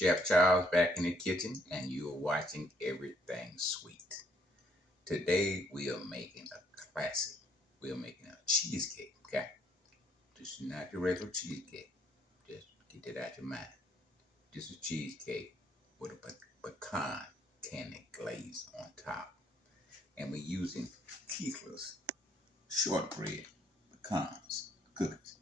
Chef Charles back in the kitchen, and you are watching Everything Sweet. Today we are making a classic. We are making a cheesecake, okay? This is not your regular cheesecake. Just get that out your mind. This is cheesecake with a pecan candy glaze on top. And we're using keebler's shortbread pecans cookies.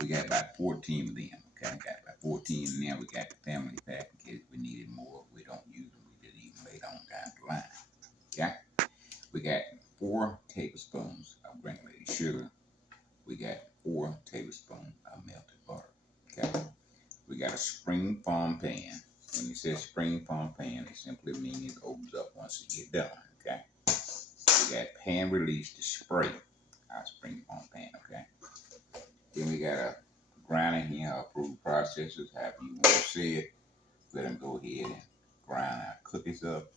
We got about 14 of them. Okay, I got about 14 in there. We got the family pack in case we needed more. We don't use them. We just eat them later on down the line. Okay, we got 4 tablespoons of granulated sugar. We got 4 tablespoons of melted butter. Okay, we got a spring foam pan. When it says spring foam pan, it simply means it opens up once you get done. Okay, we got pan release to spray our spring foam pan. Okay, then we got a grinder here, approved processors, however you want to say it. Let them go ahead and grind our cookies up.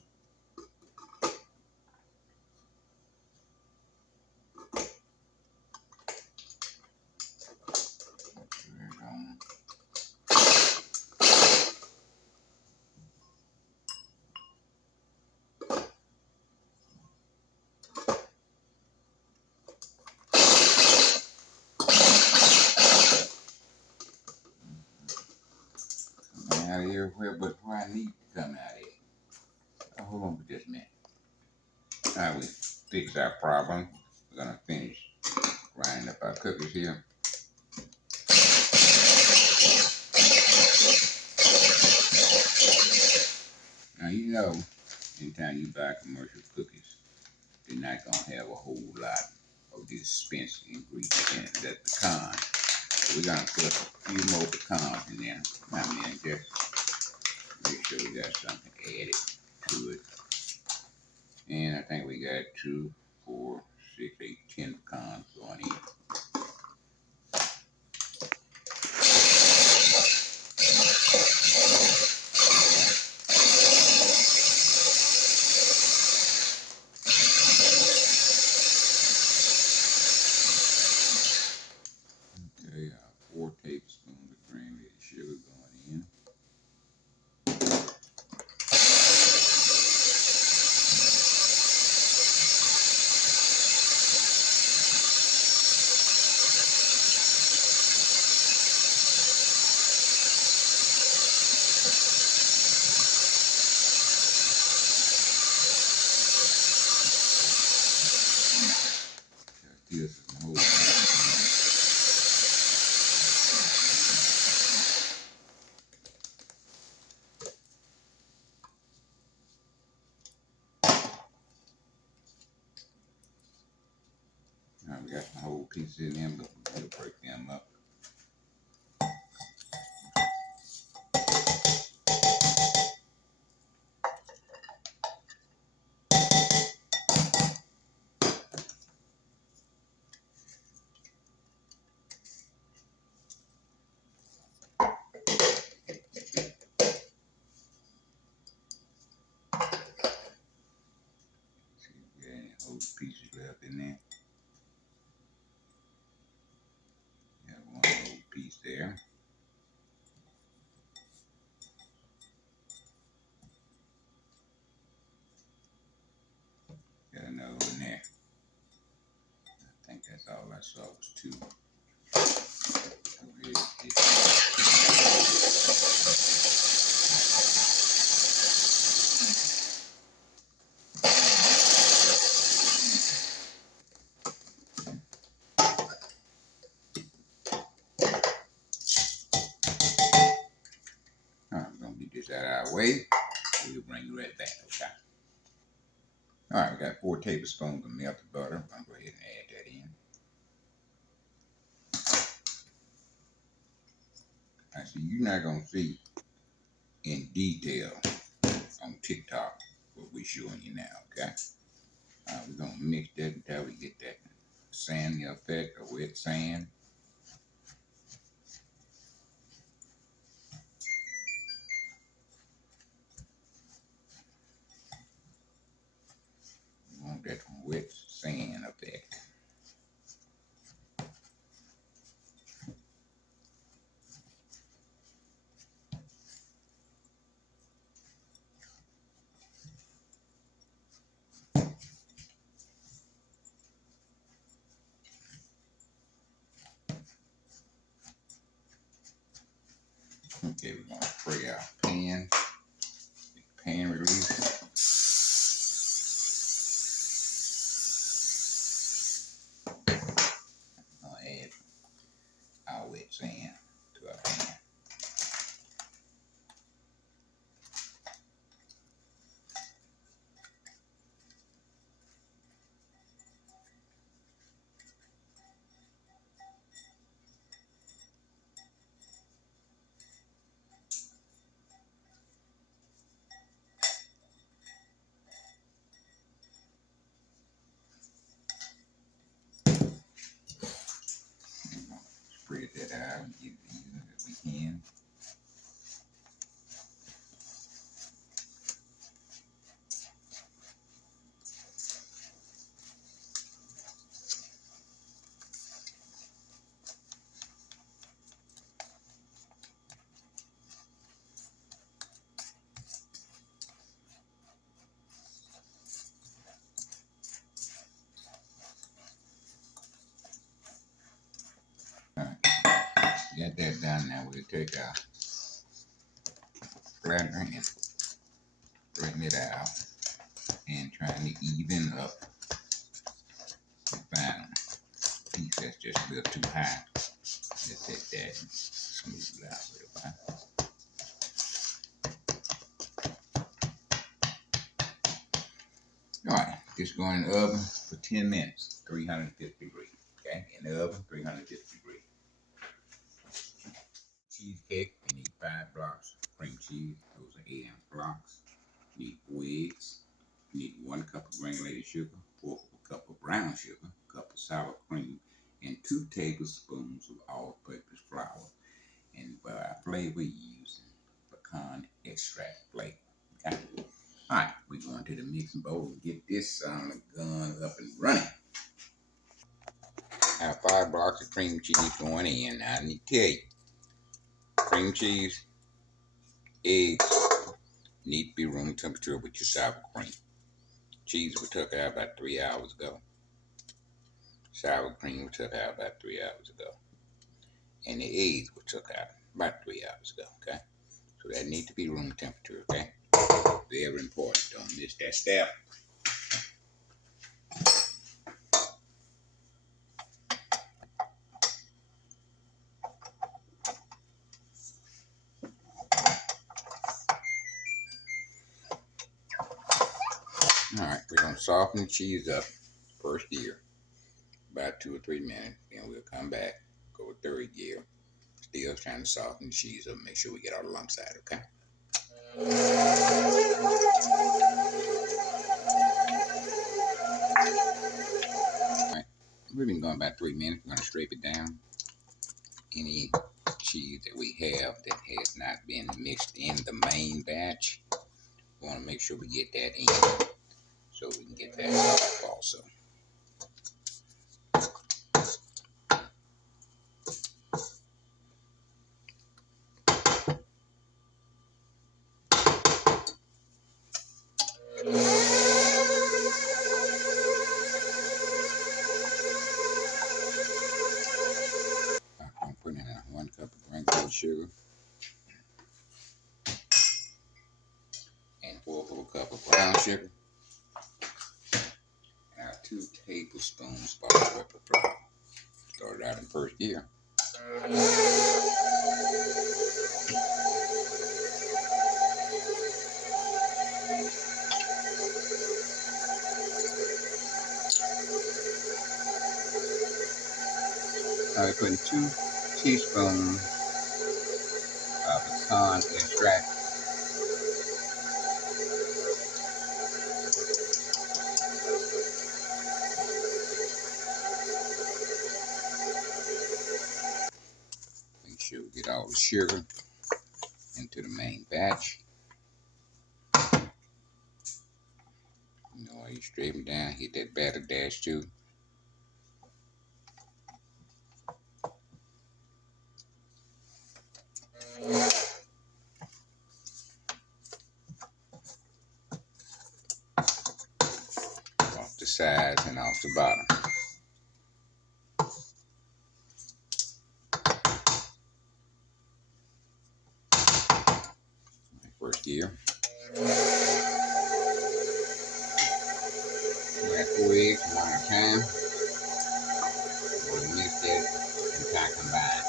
Come out of here where I need to come out of here. Oh, hold on for just a minute. Now we fix our problem. We're gonna finish grinding up our cookies here. Now you know, anytime you buy commercial cookies, they're not gonna have a whole lot of these expensive ingredients in it. That's pecan. So we're gonna put a few more pecans in there. I mean, just make sure we got something added to it. And I think we got 2, 4, 6, 8, 10 pecans going in. Okay, 4 tablespoons of granulated sugar going in. This is the whole. Alright, we got some whole pieces in them, but we'll break them up. See if we got any whole pieces left in there. Got one whole piece there. Got another one there. I think that's all I saw was 2. Go Alright, we're gonna get this out of our way. We'll bring you right back, okay? Alright, we got 4 tablespoons of melted butter. I'm gonna go ahead and add that in. I see you're not gonna see in detail on TikTok what we're showing you now, okay? We're gonna mix that until we get that sandy effect, or wet sand. We want that wet sand effect. Okay, we're gonna spray our pan release. I'll add our wet sand to our pan. Spread that out and get it even as we can. Alright, got that done. Now we'll take our flatter and straighten it out and trying to even up the final piece that's just a little too high. Just take that and smooth it out a little bit. Alright, just go in the oven for 10 minutes, 350 degrees. Okay, in the oven, 350 degrees. Cheesecake, you need 5 blocks of cream cheese. Those are 8-ounce blocks. You need 4 eggs. You need 1 cup of granulated sugar, 1/4 cup of brown sugar, a cup of sour cream, and 2 tablespoons of all-purpose flour. And for our flavor, you're using pecan extract flavor. Okay. All right, we're going to the mixing bowl and get this gun up and running. Our 5 blocks of cream cheese going in. Now, I need to tell you, cream cheese, eggs need to be room temperature with your sour cream. Cheese we took out about 3 hours ago. Sour cream we took out about 3 hours ago. And the eggs we took out about 3 hours ago, okay? So that needs to be room temperature, okay? Very important. Don't miss that step. Alright, we're going to soften the cheese up first gear, about 2 or 3 minutes. Then we'll come back, go to third gear. Still trying to soften the cheese up, make sure we get all the lumps out, okay? Alright, we've been going about 3 minutes. We're going to scrape it down. Any cheese that we have that has not been mixed in the main batch, we want to make sure we get that in so we can get that off also. I'm putting in 1 cup of granulated sugar and 1/4 cup of brown sugar. Now 2 tablespoons of all-purpose flour. Started out in first gear. I'm putting 2 teaspoons of pecan extract. Make sure we get all the sugar into the main batch. You know, while you straighten down, hit that batter dash too. Off the sides and off the bottom. here. We got 4 eggs, one at a time. We'll mix that and try to combine.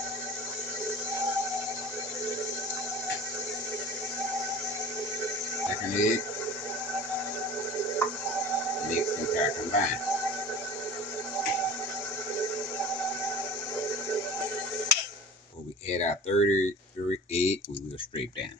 Second egg, mix and try to combine. When we add our third egg, we will scrape down.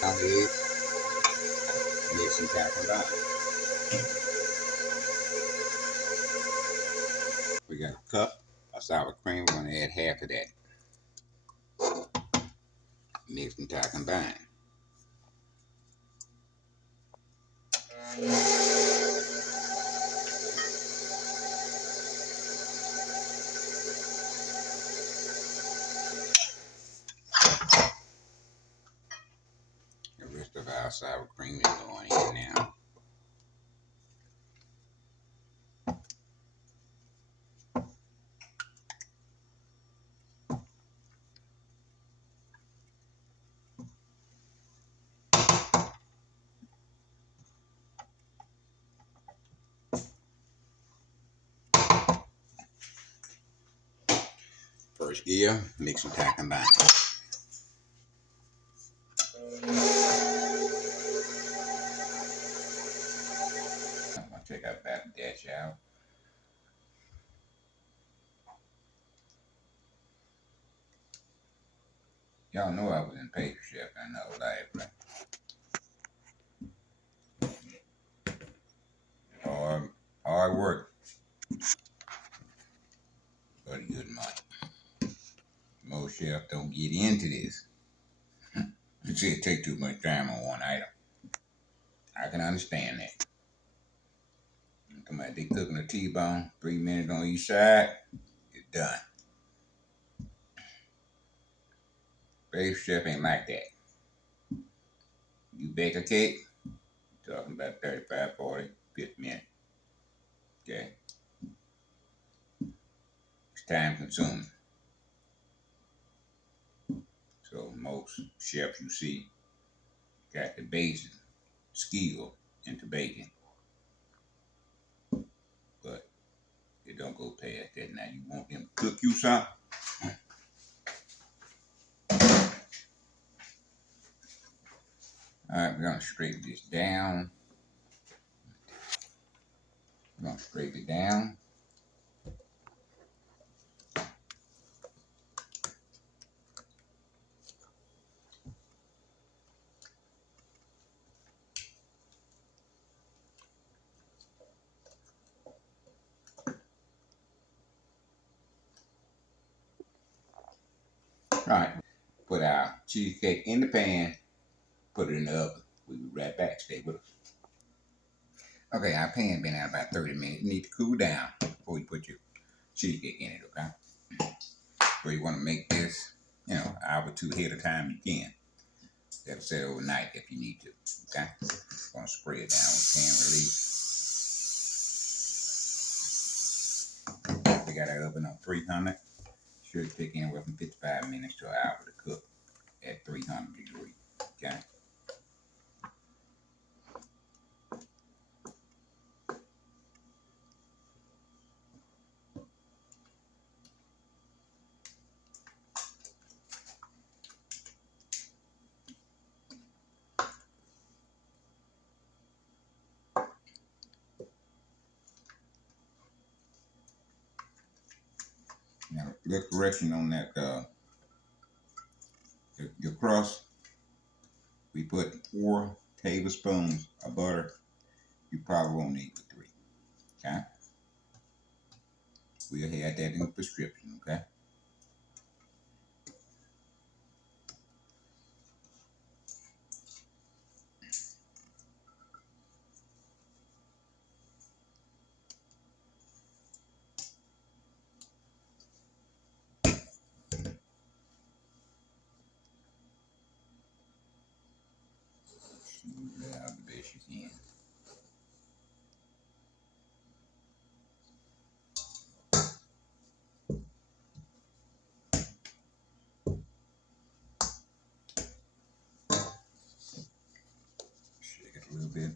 Now the egg, mix and try to combine. We got a cup of sour cream. We're going to add half of that. Mix and try to combine. The rest of our sour cream is going in now. First gear, mix and try to combine. I'm going to take our batter dash out. Y'all know I was in pastry chef in another life, right? Hard work, but good money. Most chefs don't get into this. You see, it take too much time on one item. I can understand that. Come on, they cooking a T-bone, 3 minutes on each side, it's done. Pastry chef ain't like that. You bake a cake, you're talking about 35, 40, 50 minutes. Okay? It's time consuming. So most chefs you see got the basic skill into baking. But it don't go past that. Now you want them to cook you something? Alright, we're gonna scrape this down. We're gonna scrape it down. Alright, put our cheesecake in the pan, put it in the oven. We'll be right back. Stay with us. Okay, our pan been out about 30 minutes. You need to cool down before you put your cheesecake in it, okay? So you want to make this, an hour or two ahead of time, you can. That'll set overnight if you need to, okay? Gonna spray it down with pan release. We got our oven on 300. Should take anywhere from 55 minutes to an hour to cook at 300 degrees, okay? Now, good correction on that, your crust. We put 4 tablespoons of butter. You probably won't need but 3, okay? We'll have that in the prescription, okay? Smooth it out the best you can. Shake it a little bit.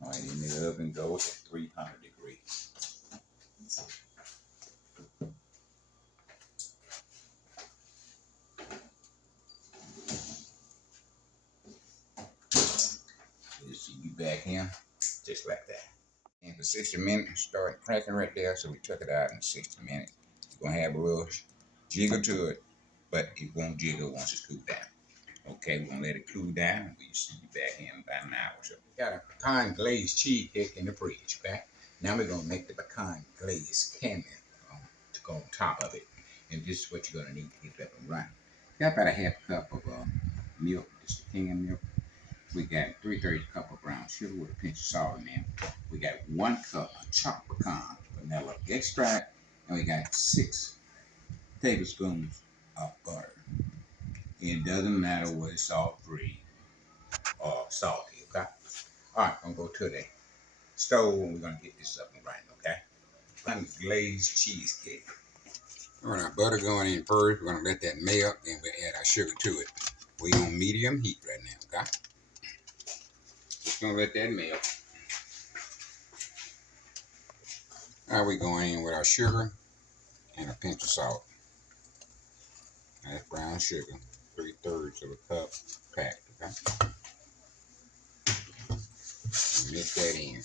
All right, in the oven goes at 300 degrees. You see you back here, just like that. And for 60 minutes, start cracking right there. So we took it out in 60 minutes. You're gonna have a little jiggle to it, but it won't jiggle once it's cooled down. Okay, we're gonna let it cool down. We see you back in about an hour. So we got a pecan glazed cheesecake in the fridge, okay? Now we're gonna make the pecan glaze candy to go on top of it. And this is what you're gonna need to get it up and running. Got about a half cup of milk, just canned milk. We got 3/3 cup of brown sugar with a pinch of salt in there. We got 1 cup of chopped pecan vanilla extract, and we got 6 tablespoons of butter. It doesn't matter whether it's salt free or salty, okay? All right, I'm gonna go to the stove and we're gonna get this up and running, okay? Glazed cheesecake. All right, our butter going in first. We're gonna let that melt, then we add our sugar to it. We're on medium heat right now, okay? Just gonna let that melt. Now we're going in with our sugar and a pinch of salt. That's brown sugar, 3/3 of a cup packed, okay? And mix that in.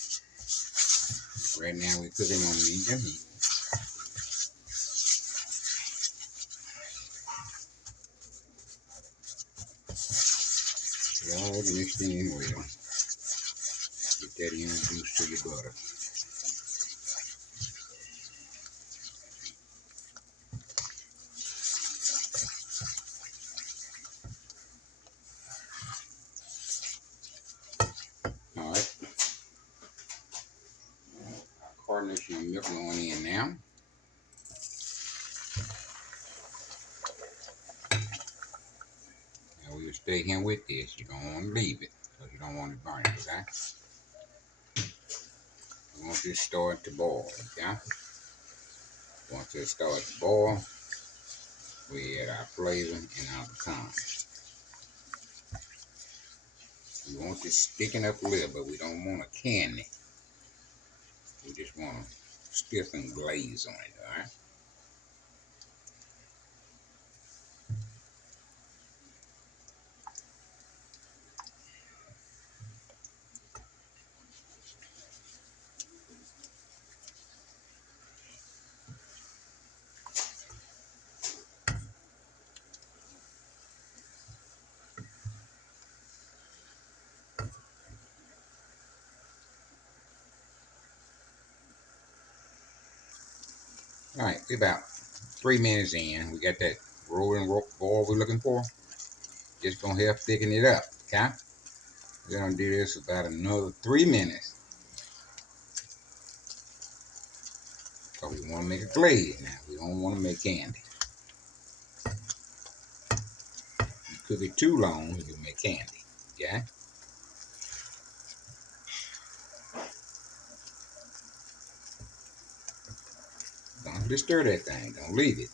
Right now we're cooking on medium heat. All mixed in well. Get that introduced to your butter. All right. Coordination of milk going in now. Now we'll stay here with this. You don't want to leave it because you don't want it burning, okay? You want this start to boil, okay? Once it starts to boil, we add our flavor and our pecans. We want this sticking up a little, but we don't want to candy. We just want to stiffen glaze on it, all right? All right, we're about 3 minutes in. We got that rolling boil we're looking for. Just gonna help thicken it up, okay? We're gonna do this about another 3 minutes. Because we want to make a glaze now. We don't want to make candy. You cook it too long, you make candy, okay? Don't just stir that thing. Don't leave it.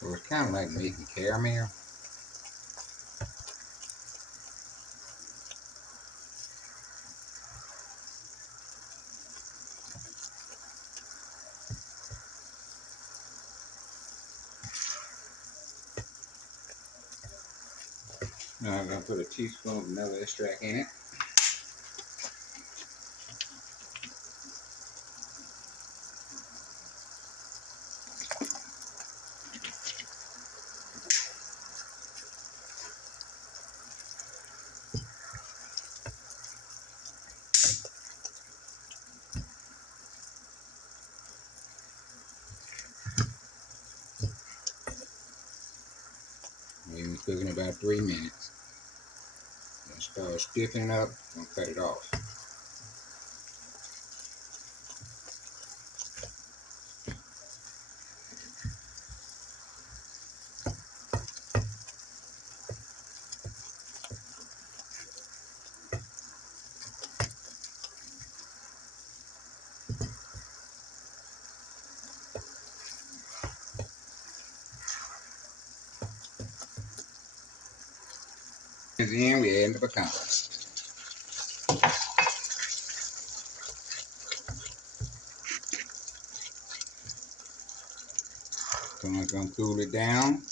So it's kind of like making caramel. Now I'm going to put a teaspoon of vanilla extract in it. cooking about 3 minutes. Then start stiffening up and cut it off. Then we add the pecans. Gonna cool it down.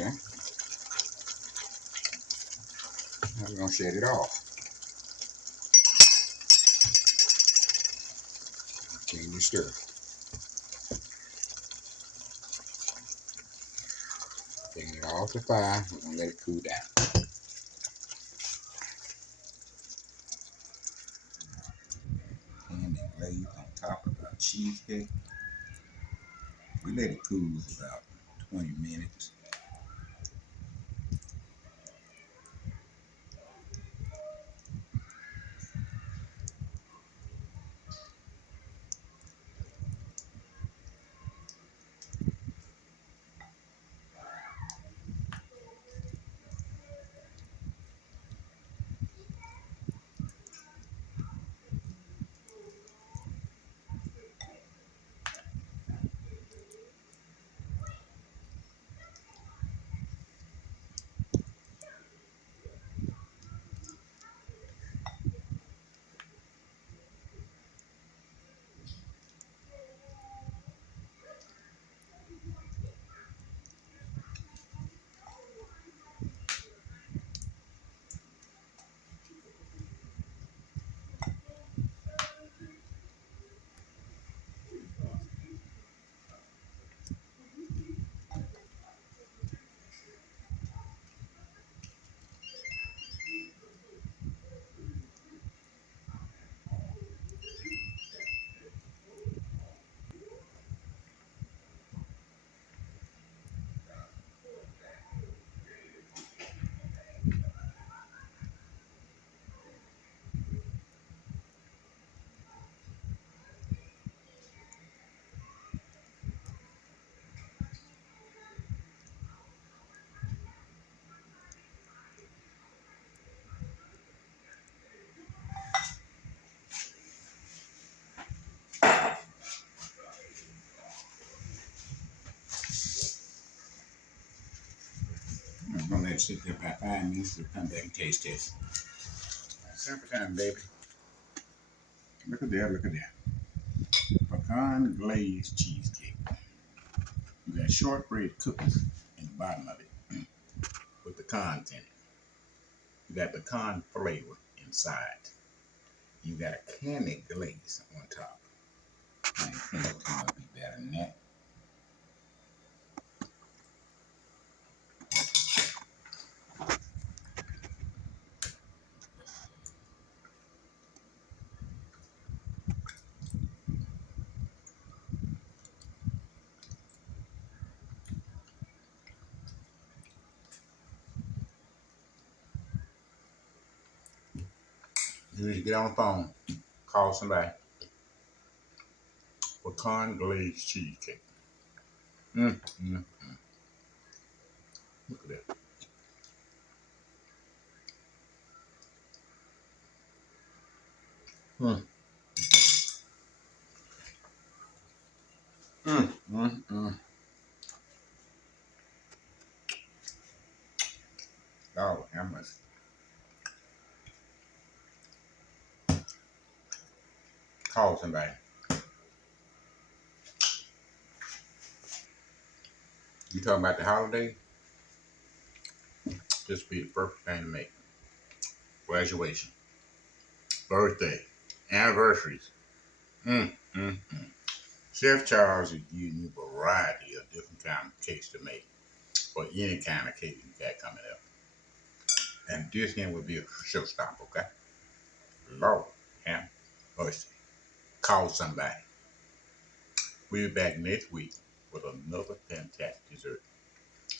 Okay. Now we're gonna shut it off. Continue to stir. Taking it off the fire, we're gonna let it cool down. And the glaze on top of our cheesecake. We let it cool for about 20 minutes. I'm gonna let it sit there about 5 minutes. We'll come back and taste this. Simple time, baby. Look at that, look at that. Pecan glazed cheesecake. You got shortbread cookies in the bottom of it with pecans in it. You got pecan flavor inside. You got a candy glaze on top. I ain't think it's gonna be better than that. You just get on the phone, call somebody. Pecan glazed cheesecake. Mm, mm, mm. Look at that. Mm, mm, mm, mm. Oh, how much? Call somebody. You talking about the holiday? This would be the perfect thing to make. Graduation, birthday, anniversaries. Mm, mm, mm. Chef Charles is giving you a variety of different kind of cakes to make for any kind of cake you got coming up. And this here will be a showstopper, okay? Lord, have mercy. Call somebody. We'll be back next week with another fantastic dessert.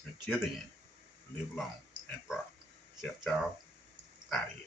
Until then, live long and prosper. Chef Charles, out of here.